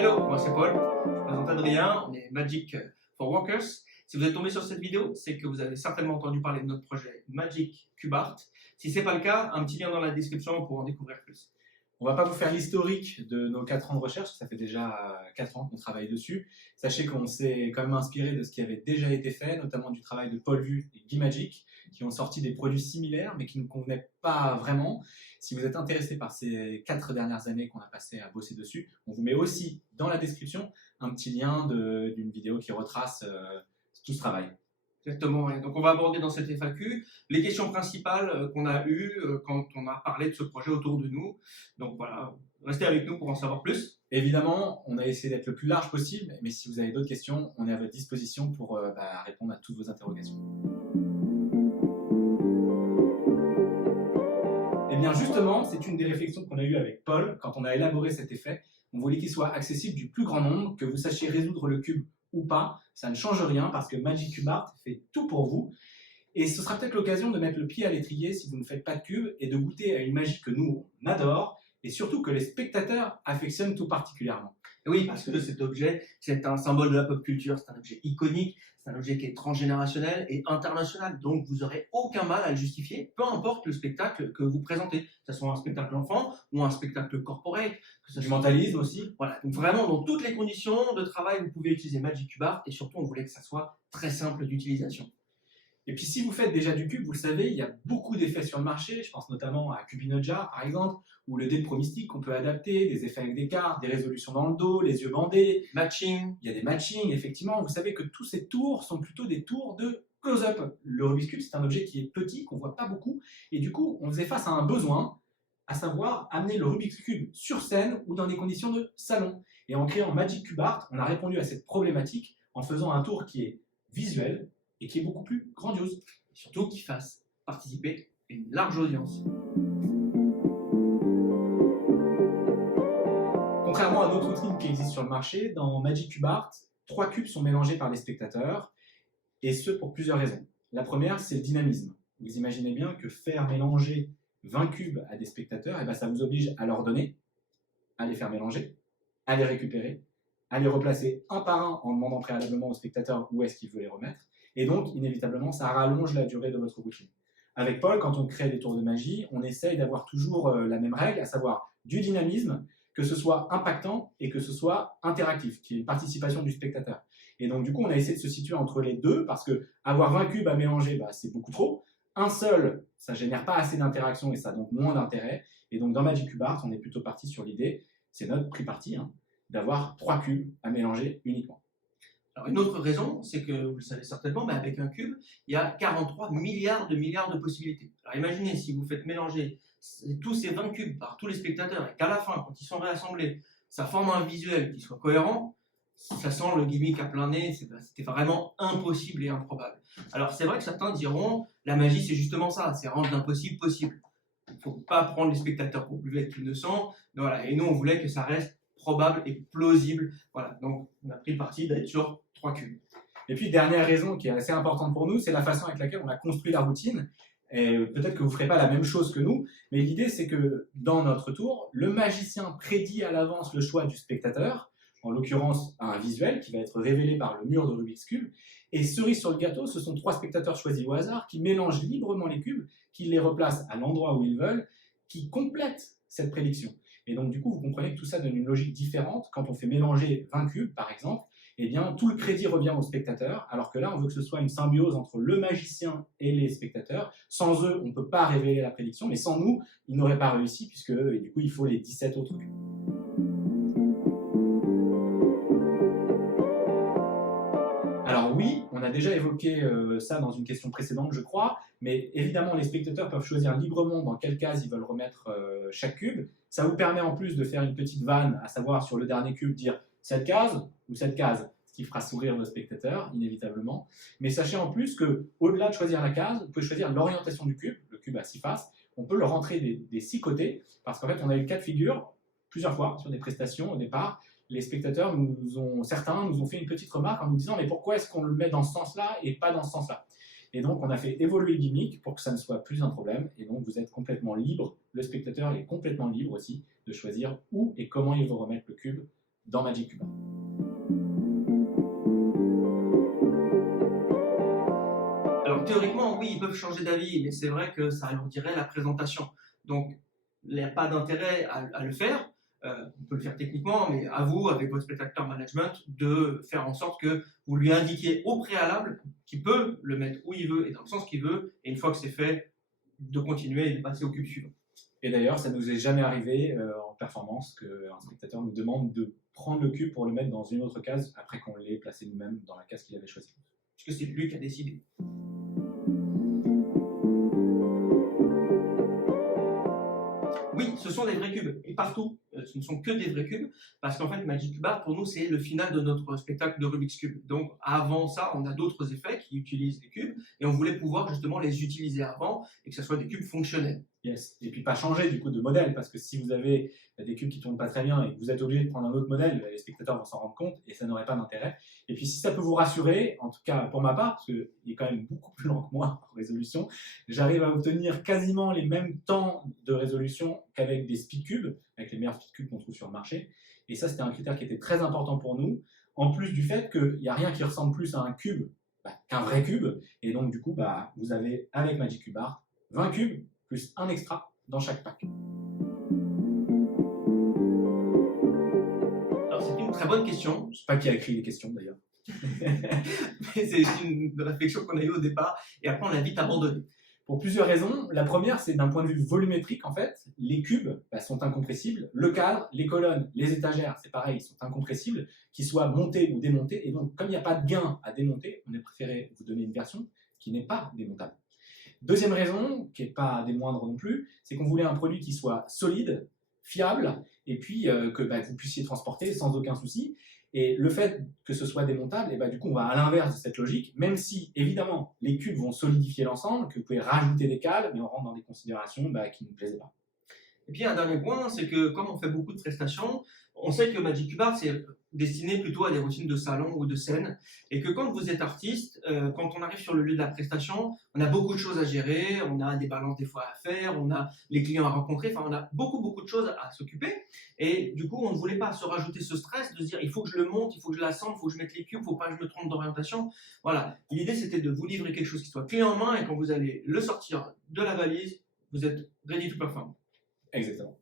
Hello, moi c'est Paul, je me présente Adrien, on est Magic for Workers. Si vous êtes tombé sur cette vidéo, c'est que vous avez certainement entendu parler de notre projet Magic Cube Art. Si ce n'est pas le cas, un petit lien dans la description pour en découvrir plus. On ne va pas vous faire l'historique de nos 4 ans de recherche, ça fait déjà 4 ans qu'on travaille dessus. Sachez qu'on s'est quand même inspiré de ce qui avait déjà été fait, notamment du travail de Paul Vu et Guy Magic, qui ont sorti des produits similaires, mais qui ne nous convenaient pas vraiment. Si vous êtes intéressé par ces 4 dernières années qu'on a passé à bosser dessus, on vous met aussi dans la description un petit lien d'une vidéo qui retrace tout ce travail. Exactement, et donc on va aborder dans cette FAQ les questions principales qu'on a eues quand on a parlé de ce projet autour de nous. Donc voilà, restez avec nous pour en savoir plus. Évidemment, on a essayé d'être le plus large possible, mais si vous avez d'autres questions, on est à votre disposition pour répondre à toutes vos interrogations. Et bien justement, c'est une des réflexions qu'on a eues avec Paul quand on a élaboré cet effet. On voulait qu'il soit accessible du plus grand nombre, que vous sachiez résoudre le cube ou pas, ça ne change rien parce que Magic Cube Art fait tout pour vous. Et ce sera peut-être l'occasion de mettre le pied à l'étrier si vous ne faites pas de cube et de goûter à une magie que nous, on adore et surtout que les spectateurs affectionnent tout particulièrement. Et oui, parce que cet objet, c'est un symbole de la pop culture, c'est un objet iconique, c'est un objet qui est transgénérationnel et international, donc vous n'aurez aucun mal à le justifier, peu importe le spectacle que vous présentez, que ce soit un spectacle enfant ou un spectacle corporate, que ce Du soit mentalisme aussi. Voilà, donc vraiment dans toutes les conditions de travail, vous pouvez utiliser Magic Cube Art et surtout on voulait que ça soit très simple d'utilisation. Et puis si vous faites déjà du cube, vous le savez, il y a beaucoup d'effets sur le marché, je pense notamment à Cubinoja par exemple, ou le dé de Pro-Mystique qu'on peut adapter, des effets avec des cartes, des résolutions dans le dos, les yeux bandés, Matching. il y a des matchings, effectivement, vous savez que tous ces tours sont plutôt des tours de close-up. Le Rubik's Cube, c'est un objet qui est petit, qu'on ne voit pas beaucoup, et du coup, on faisait face à un besoin, à savoir amener le Rubik's Cube sur scène ou dans des conditions de salon. Et en créant Magic Cube Art, on a répondu à cette problématique en faisant un tour qui est visuel et qui est beaucoup plus grandiose. Et surtout qui fasse participer une large audience. Contrairement à d'autres outlines qui existent sur le marché, dans Magic Cube Art, 3 cubes sont mélangés par les spectateurs, et ce pour plusieurs raisons. La première, c'est le dynamisme. Vous imaginez bien que faire mélanger 20 cubes à des spectateurs, eh ben, ça vous oblige à leur donner, à les faire mélanger, à les récupérer, à les replacer un par un en demandant préalablement au spectateur où est-ce qu'il veut les remettre. Et donc, inévitablement, ça rallonge la durée de votre routine. Avec Paul, quand on crée des tours de magie, on essaye d'avoir toujours la même règle, à savoir du dynamisme, que ce soit impactant et que ce soit interactif, qui est une participation du spectateur. Et donc, du coup, on a essayé de se situer entre les deux, parce que avoir 20 cubes à mélanger, bah, c'est beaucoup trop. Un seul, ça génère pas assez d'interaction et ça a donc moins d'intérêt. Et donc, dans Magic Cube Art, on est plutôt parti sur l'idée, c'est notre prix parti, d'avoir 3 cubes à mélanger uniquement. Alors une autre raison, c'est que, vous le savez certainement, mais avec un cube, il y a 43 milliards de possibilités. Alors imaginez si vous faites mélanger tous ces 20 cubes par tous les spectateurs et qu'à la fin, quand ils sont réassemblés, ça forme un visuel qui soit cohérent, ça sent le gimmick à plein nez, c'était vraiment impossible et improbable. Alors c'est vrai que certains diront, la magie c'est justement ça, c'est rendre l'impossible possible. Il ne faut pas prendre les spectateurs pour plus bêtes qu'ils ne sont, voilà. Et nous on voulait que ça reste probable et plausible. Voilà, donc on a pris le parti d'être sur 3 cubes. Et puis, dernière raison qui est assez importante pour nous, c'est la façon avec laquelle on a construit la routine. Et peut-être que vous ne ferez pas la même chose que nous, mais l'idée c'est que dans notre tour, le magicien prédit à l'avance le choix du spectateur, en l'occurrence un visuel qui va être révélé par le mur de Rubik's Cube. Et cerise sur le gâteau, ce sont 3 spectateurs choisis au hasard qui mélangent librement les cubes, qui les replacent à l'endroit où ils veulent, qui complètent cette prédiction. Et donc, du coup, vous comprenez que tout ça donne une logique différente. Quand on fait mélanger 20 cubes, par exemple, eh bien, tout le crédit revient aux spectateurs, alors que là, on veut que ce soit une symbiose entre le magicien et les spectateurs. Sans eux, on ne peut pas révéler la prédiction, mais sans nous, ils n'auraient pas réussi, puisque du coup, il faut les 17 autres cubes. Alors oui, on a déjà évoqué ça dans une question précédente, je crois, mais évidemment, les spectateurs peuvent choisir librement dans quelle case ils veulent remettre chaque cube. Ça vous permet en plus de faire une petite vanne, à savoir sur le dernier cube, dire cette case ou cette case, ce qui fera sourire vos spectateurs, inévitablement. Mais sachez en plus qu'au-delà de choisir la case, vous pouvez choisir l'orientation du cube, le cube à 6 faces, on peut le rentrer des 6 côtés, parce qu'en fait, on a eu 4 figures, plusieurs fois, sur des prestations au départ. Les spectateurs, certains nous ont fait une petite remarque en nous disant « mais pourquoi est-ce qu'on le met dans ce sens-là et pas dans ce sens-là » Et donc, on a fait évoluer le gimmick pour que ça ne soit plus un problème. Et donc, vous êtes complètement libre, le spectateur est complètement libre aussi de choisir où et comment il veut remettre le cube dans Magic Cube Art. Alors théoriquement, oui, ils peuvent changer d'avis, mais c'est vrai que ça alourdirait la présentation. Donc, il n'y a pas d'intérêt à le faire. On peut le faire techniquement, mais à vous, avec votre spectateur management, de faire en sorte que vous lui indiquiez au préalable qu'il peut le mettre où il veut et dans le sens qu'il veut, et une fois que c'est fait, de continuer et de passer au cube suivant. Et d'ailleurs, ça ne nous est jamais arrivé en performance qu'un spectateur nous demande de prendre le cube pour le mettre dans une autre case après qu'on l'ait placé nous-mêmes dans la case qu'il avait choisie. Puisque c'est lui qui a décidé. Oui, ce sont des vrais cubes, et partout, ce ne sont que des vrais cubes, parce qu'en fait, Magic Cube Art, pour nous, c'est le final de notre spectacle de Rubik's Cube. Donc, avant ça, on a d'autres effets qui utilisent les cubes, et on voulait pouvoir justement les utiliser avant, et que ce soit des cubes fonctionnels. Yes. Et puis pas changer du coup de modèle, parce que si vous avez des cubes qui ne tournent pas très bien et que vous êtes obligé de prendre un autre modèle, les spectateurs vont s'en rendre compte et ça n'aurait pas d'intérêt. Et puis si ça peut vous rassurer, en tout cas pour ma part, parce qu'il est quand même beaucoup plus lent que moi en résolution, j'arrive à obtenir quasiment les mêmes temps de résolution qu'avec des speedcubes, avec les meilleurs speedcubes qu'on trouve sur le marché. Et ça, c'était un critère qui était très important pour nous, en plus du fait qu'il n'y a rien qui ressemble plus à un cube qu'un vrai cube. Et donc du coup, vous avez avec Magic Cube Art 20 cubes plus un extra dans chaque pack. Alors c'est une très bonne question. Je ne sais pas qui a écrit les questions d'ailleurs. Mais c'est une réflexion qu'on a eue au départ et après on l'a vite abandonnée. Pour plusieurs raisons. La première, c'est d'un point de vue volumétrique, en fait, les cubes sont incompressibles. Le cadre, les colonnes, les étagères, c'est pareil, ils sont incompressibles, qu'ils soient montés ou démontés. Et donc, comme il n'y a pas de gain à démonter, on a préféré vous donner une version qui n'est pas démontable. Deuxième raison, qui n'est pas des moindres non plus, c'est qu'on voulait un produit qui soit solide, fiable, et puis que vous puissiez transporter sans aucun souci. Et le fait que ce soit démontable, du coup, on va à l'inverse de cette logique, même si, évidemment, les cubes vont solidifier l'ensemble, que vous pouvez rajouter des cales, mais on rentre dans des considérations qui ne nous plaisaient pas. Et puis, un dernier point, c'est que comme on fait beaucoup de prestations, on sait que Magic Cube Art, c'est destiné plutôt à des routines de salon ou de scène, et que quand vous êtes artiste, quand on arrive sur le lieu de la prestation, on a beaucoup de choses à gérer, on a des balances des fois à faire, on a les clients à rencontrer, enfin on a beaucoup de choses à s'occuper, et du coup on ne voulait pas se rajouter ce stress de se dire il faut que je le monte, il faut que je l'assemble, il faut que je mette les cubes, il ne faut pas que je me trompe d'orientation. Voilà, l'idée c'était de vous livrer quelque chose qui soit clé en main, et quand vous allez le sortir de la valise, vous êtes ready to perform. Exactement.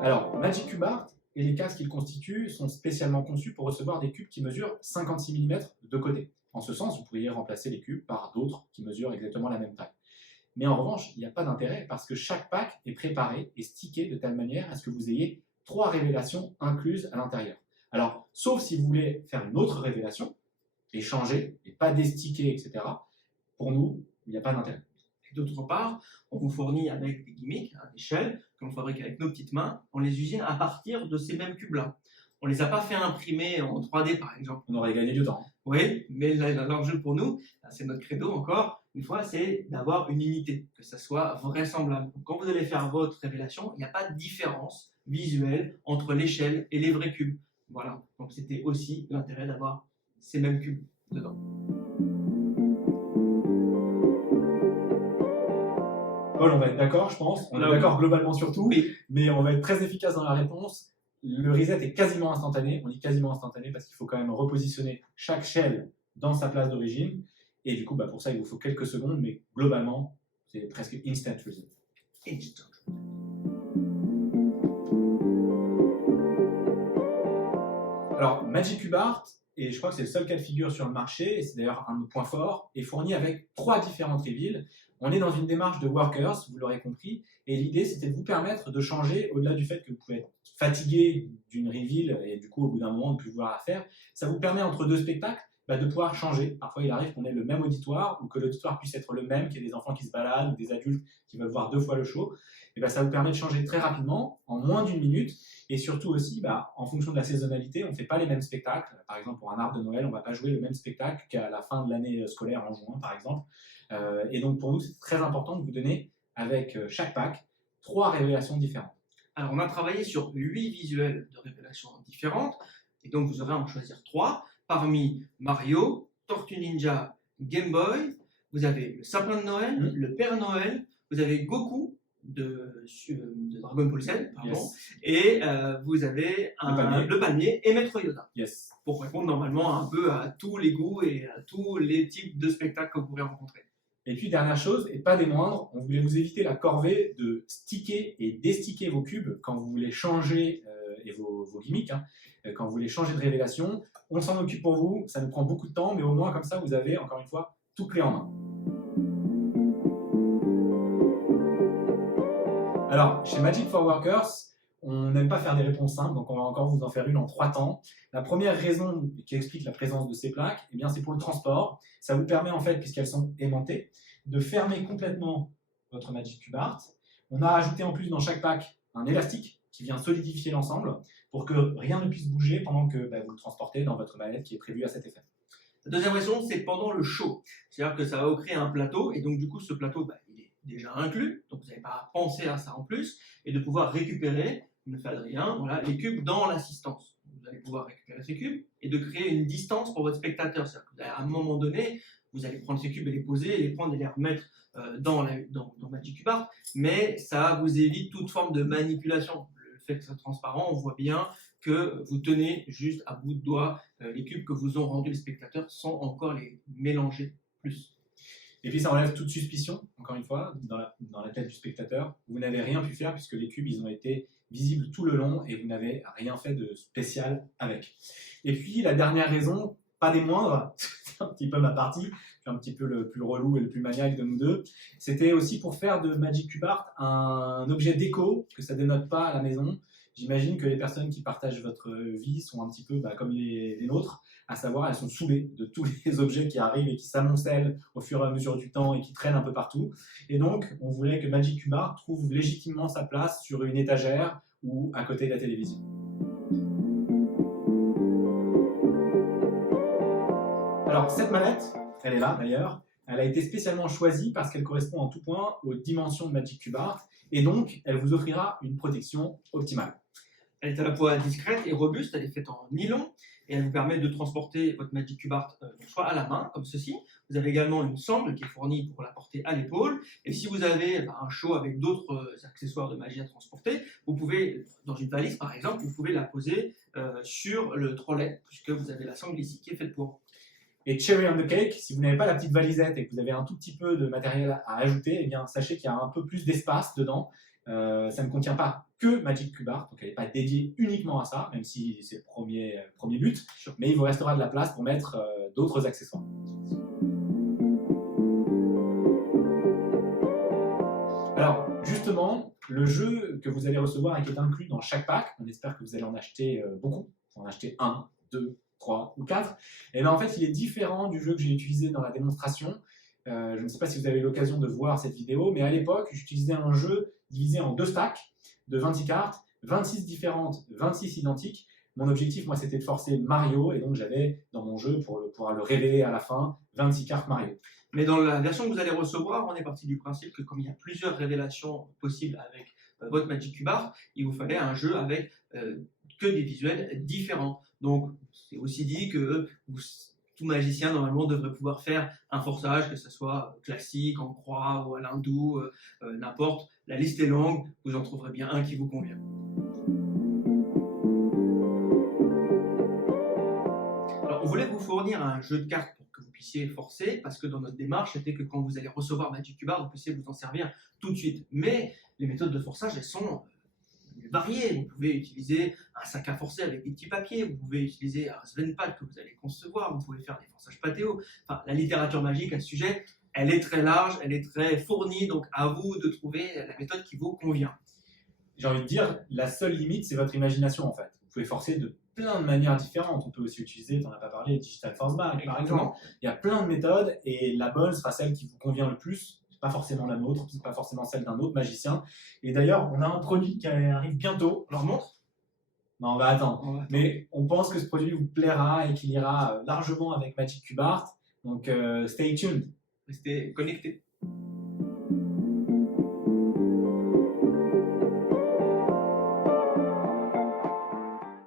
Alors, Magic Cube Art et les cases qu'il constitue sont spécialement conçus pour recevoir des cubes qui mesurent 56 mm de côté. En ce sens, vous pourriez remplacer les cubes par d'autres qui mesurent exactement la même taille. Mais en revanche, il n'y a pas d'intérêt parce que chaque pack est préparé et stické de telle manière à ce que vous ayez 3 révélations incluses à l'intérieur. Alors, sauf si vous voulez faire une autre révélation et changer, et pas désticker, etc., pour nous, il n'y a pas d'intérêt. D'autre part, on vous fournit avec des gimmicks, des shells, que l'on fabrique avec nos petites mains, on les usine à partir de ces mêmes cubes-là. On ne les a pas fait imprimer en 3D, par exemple. On aurait gagné du temps. Oui, mais l'enjeu pour nous, c'est notre credo encore, une fois, c'est d'avoir une unité, que ça soit vraisemblable. Donc, quand vous allez faire votre révélation, il n'y a pas de différence visuelle entre l'échelle et les vrais cubes. Voilà, donc c'était aussi l'intérêt d'avoir ces mêmes cubes dedans. Paul, on va être d'accord, je pense. On est d'accord globalement sur tout, oui. Mais on va être très efficace dans la réponse. Le reset est quasiment instantané. On dit quasiment instantané parce qu'il faut quand même repositionner chaque shell dans sa place d'origine. Et du coup, pour ça, il vous faut quelques secondes, mais globalement, c'est presque instant reset. Instant. Alors, Magic Cube Art, et je crois que c'est le seul cas de figure sur le marché, et c'est d'ailleurs un de nos points forts, est fourni avec 3 différentes reveals. On est dans une démarche de workers, vous l'aurez compris, et l'idée c'était de vous permettre de changer, au-delà du fait que vous pouvez être fatigué d'une reveal et du coup au bout d'un moment de plus voir à faire, ça vous permet entre 2 spectacles de pouvoir changer. Parfois il arrive qu'on ait le même auditoire ou que l'auditoire puisse être le même, qu'il y ait des enfants qui se baladent ou des adultes qui veulent voir 2 fois le show. Et ça vous permet de changer très rapidement, en moins d'1 minute, et surtout aussi, en fonction de la saisonnalité, on ne fait pas les mêmes spectacles. Par exemple, pour un arbre de Noël, on ne va pas jouer le même spectacle qu'à la fin de l'année scolaire en juin, par exemple. Et donc pour nous, c'est très important de vous donner, avec chaque pack, 3 révélations différentes. Alors on a travaillé sur 8 visuels de révélations différentes, et donc vous aurez à en choisir 3. Parmi Mario, Tortue Ninja, Game Boy, vous avez le sapin de Noël, le Père Noël, vous avez Goku, de Dragon Ball Z, pardon, Yes. et vous avez le palmier et Maître Yoda, Yes. pour répondre normalement un peu à tous les goûts et à tous les types de spectacles que vous pourrez rencontrer. Et puis, dernière chose, et pas des moindres, on voulait vous éviter la corvée de sticker et desticker vos cubes quand vous voulez changer, et vos gimmicks, hein, quand vous voulez changer de révélation. On s'en occupe pour vous, ça nous prend beaucoup de temps, mais au moins comme ça, vous avez, encore une fois, tout clé en main. Alors, chez Magic for Workers, on n'aime pas faire des réponses simples, donc on va encore vous en faire une en 3 temps. La première raison qui explique la présence de ces plaques, eh bien, c'est pour le transport. Ça vous permet, en fait, puisqu'elles sont aimantées, de fermer complètement votre Magic Cube Art. On a ajouté en plus dans chaque pack un élastique qui vient solidifier l'ensemble pour que rien ne puisse bouger pendant que vous le transportez dans votre mallette qui est prévue à cet effet. La deuxième raison, c'est pendant le show. C'est-à-dire que ça va vous créer un plateau, et donc du coup, ce plateau, il est déjà inclus, donc vous n'avez pas à penser à ça en plus, et de pouvoir récupérer, ne faites rien, voilà, les cubes dans l'assistance. Vous allez pouvoir récupérer ces cubes et de créer une distance pour votre spectateur. C'est-à-dire qu'à un moment donné, vous allez prendre ces cubes et les poser, et les prendre et les remettre dans Magic Cube Art, mais ça vous évite toute forme de manipulation. Le fait que c'est transparent, on voit bien que vous tenez juste à bout de doigt les cubes que vous ont rendus les spectateurs sans encore les mélanger plus. Et puis ça enlève toute suspicion, encore une fois, dans la tête du spectateur. Vous n'avez rien pu faire puisque les cubes ils ont été visibles tout le long et vous n'avez rien fait de spécial avec. Et puis la dernière raison, pas des moindres, c'est un petit peu ma partie, je suis un petit peu le plus relou et le plus maniaque de nous deux, c'était aussi pour faire de Magic Cube Art un objet déco, que ça ne dénote pas à la maison. J'imagine que les personnes qui partagent votre vie sont un petit peu comme les nôtres, à savoir elles sont saoulées de tous les objets qui arrivent et qui s'amoncellent au fur et à mesure du temps et qui traînent un peu partout. Et donc, on voulait que Magic Cube Art trouve légitimement sa place sur une étagère ou à côté de la télévision. Alors, cette mallette, elle est là d'ailleurs, elle a été spécialement choisie parce qu'elle correspond en tout point aux dimensions de Magic Cube Art et donc, elle vous offrira une protection optimale. Elle est à la fois discrète et robuste, elle est faite en nylon et elle vous permet de transporter votre Magic Cube Art soit à la main, comme ceci. Vous avez également une sangle qui est fournie pour la porter à l'épaule. Et si vous avez un show avec d'autres accessoires de magie à transporter, vous pouvez, dans une valise par exemple, vous pouvez la poser sur le trolley, puisque vous avez la sangle ici qui est faite pour. Et cherry on the cake, si vous n'avez pas la petite valisette et que vous avez un tout petit peu de matériel à ajouter, eh bien, sachez qu'il y a un peu plus d'espace dedans. Ça ne contient pas que Magic Cube Art, donc elle n'est pas dédiée uniquement à ça, même si c'est le premier but, mais il vous restera de la place pour mettre d'autres accessoires. Alors, justement, le jeu que vous allez recevoir et qui est inclus dans chaque pack, on espère que vous allez en acheter beaucoup, vous en achetez 1, 2, 3 ou 4, et bien en fait il est différent du jeu que j'ai utilisé dans la démonstration. Je ne sais pas si vous avez eu l'occasion de voir cette vidéo, mais à l'époque j'utilisais un jeu divisé en 2 stacks de 26 cartes, 26 différentes, 26 identiques. Mon objectif, moi, c'était de forcer Mario, et donc j'avais dans mon jeu, pour pouvoir le révéler à la fin, 26 cartes Mario. Mais dans la version que vous allez recevoir, on est parti du principe que comme il y a plusieurs révélations possibles avec votre Magic Cube Art, il vous fallait un jeu avec que des visuels différents. Donc, c'est aussi dit que tout magicien, normalement, devrait pouvoir faire un forçage, que ce soit classique, en croix ou à l'hindou, n'importe. La liste est longue, vous en trouverez bien un qui vous convient. Alors, on voulait vous fournir un jeu de cartes pour que vous puissiez forcer, parce que dans notre démarche, c'était que quand vous allez recevoir Magic Cube Art, vous puissiez vous en servir tout de suite. Mais les méthodes de forçage, elles sont variées. Vous pouvez utiliser un sac à forcer avec des petits papiers, vous pouvez utiliser un Svenpad que vous allez concevoir, vous pouvez faire des forçages patéo. Enfin, la littérature magique à ce sujet, elle est très large, elle est très fournie, donc à vous de trouver la méthode qui vous convient. J'ai envie de dire, la seule limite, c'est votre imagination en fait. Vous pouvez forcer de plein de manières différentes. On peut aussi utiliser, tu n'en as pas parlé, Digital Force Bag par exemple. Il y a plein de méthodes et la bonne sera celle qui vous convient le plus. C'est pas forcément la nôtre, c'est pas forcément celle d'un autre magicien. Et d'ailleurs, on a un produit qui arrive bientôt. On leur montre ? Non, on va attendre. Mais on pense que ce produit vous plaira et qu'il ira largement avec Magic Cube Art. Donc, stay tuned. Restez connectés.